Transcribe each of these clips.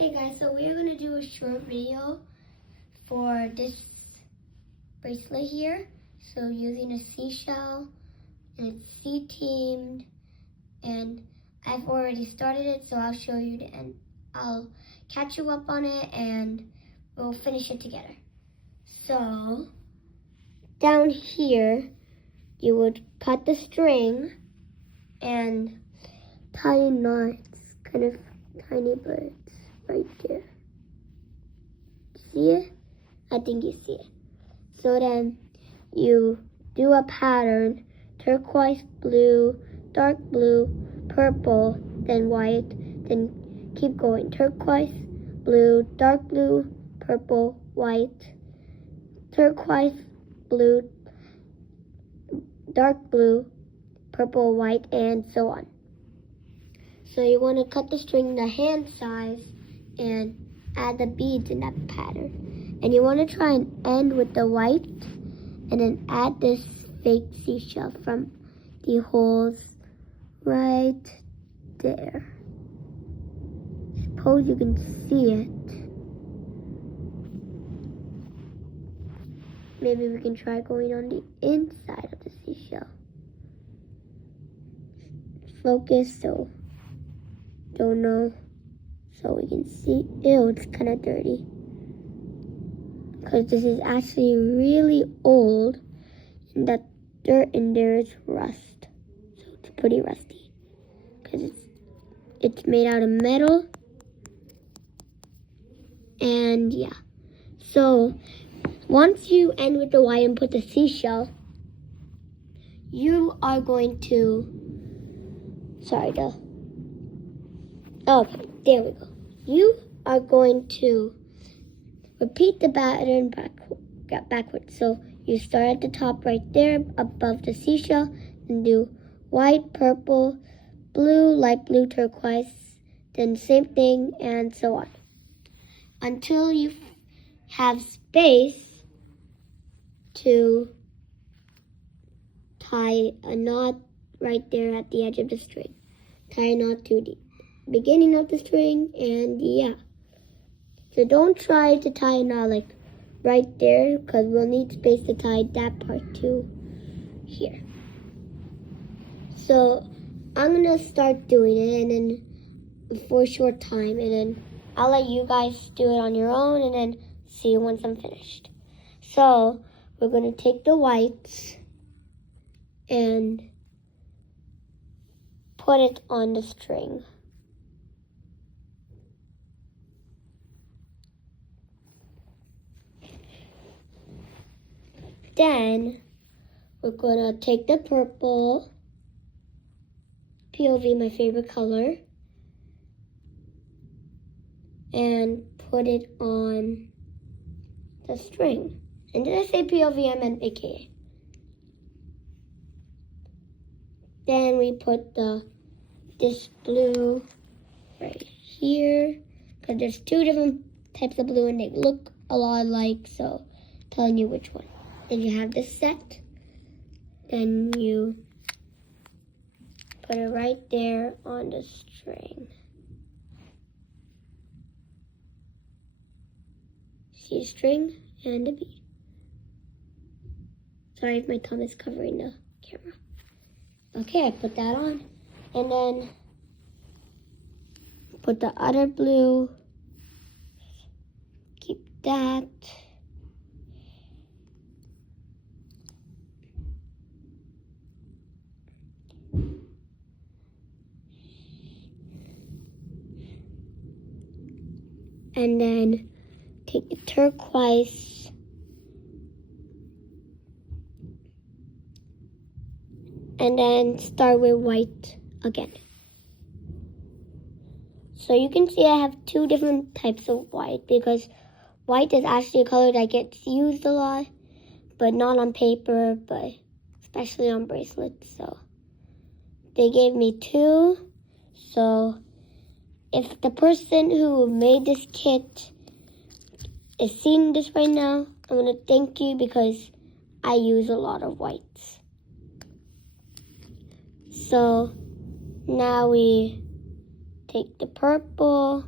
Hey guys, so we're going to do a short video for this bracelet here. So using a seashell, and it's sea teamed, and I've already started it, so I'll show you the end. I'll catch you up on it and we'll finish it together. So down here, you would cut the string and tie knots, kind of tiny birds right there. See it? I think you see it. So then you do a pattern: turquoise, blue, dark blue, purple, then white, then keep going. Turquoise, blue, dark blue, purple, white, turquoise, blue, dark blue, purple, white, and so on. So you want to cut the string the hand size and add the beads in that pattern. And you want to try and end with the white and then add this fake seashell from the holes right there. Suppose you can see it. Maybe we can try going on the inside of the seashell. Focus, so don't know, so we can see. Ew, it's kind of dirty because this is actually really old, and that dirt in there is rust, so it's pretty rusty because it's made out of metal. And yeah, so once you end with the white and put the seashell, you are going to, okay, there we go. You are going to repeat the pattern backwards. So you start at the top right there above the seashell and do white, purple, blue, light blue, turquoise, then same thing and so on. Until you have space to tie a knot right there at the edge of the string. Tie a knot to the beginning of the string, and yeah. So don't try to tie a knot like right there, because we'll need space to tie that part to here. So I'm gonna start doing it, and then for a short time, and then I'll let you guys do it on your own, and then see you once I'm finished. So we're gonna take the whites and put it on the string. Then we're gonna take the purple, POV, my favorite color, and put it on the string. And did I say POV? I meant AKA. Then we put this blue right here, because there's two different types of blue and they look a lot alike, so I'm telling you which one. Then you have this set. Then you put it right there on the string. See the string and the bead. Sorry if my thumb is covering the camera. Okay, I put that on. And then put the other blue. Keep that. And then take the turquoise and then start with white again. So you can see I have two different types of white, because white is actually a color that gets used a lot, but not on paper, but especially on bracelets. So they gave me two. So if the person who made this kit is seeing this right now, I'm going to thank you, because I use a lot of whites. So now we take the purple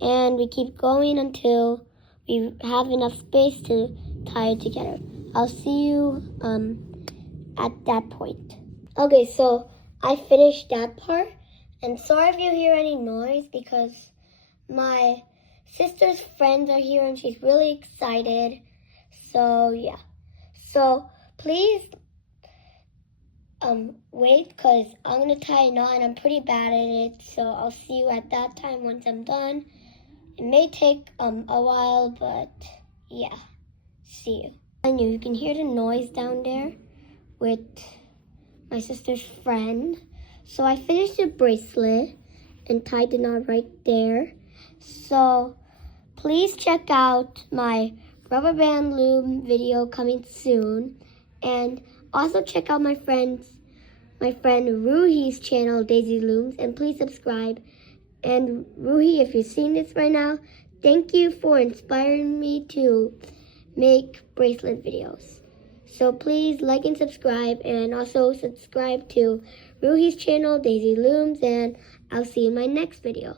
and we keep going until we have enough space to tie it together. I'll see you at that point. Okay, so I finished that part, and sorry if you hear any noise because my sister's friends are here and she's really excited. So yeah, so please wait, because I'm gonna tie a knot and I'm pretty bad at it, so I'll see you at that time once I'm done. It may take a while, but yeah, see you. And you can hear the noise down there with my sister's friend. So I finished the bracelet and tied the knot right there. So please check out my rubber band loom video coming soon, and also check out my friend Ruhi's channel, Daisy Looms, and please subscribe. And Ruhi, if you're seeing this right now, thank you for inspiring me to make bracelet videos. So please like and subscribe, and also subscribe to Ruhi's channel, Daisy Looms, and I'll see you in my next video.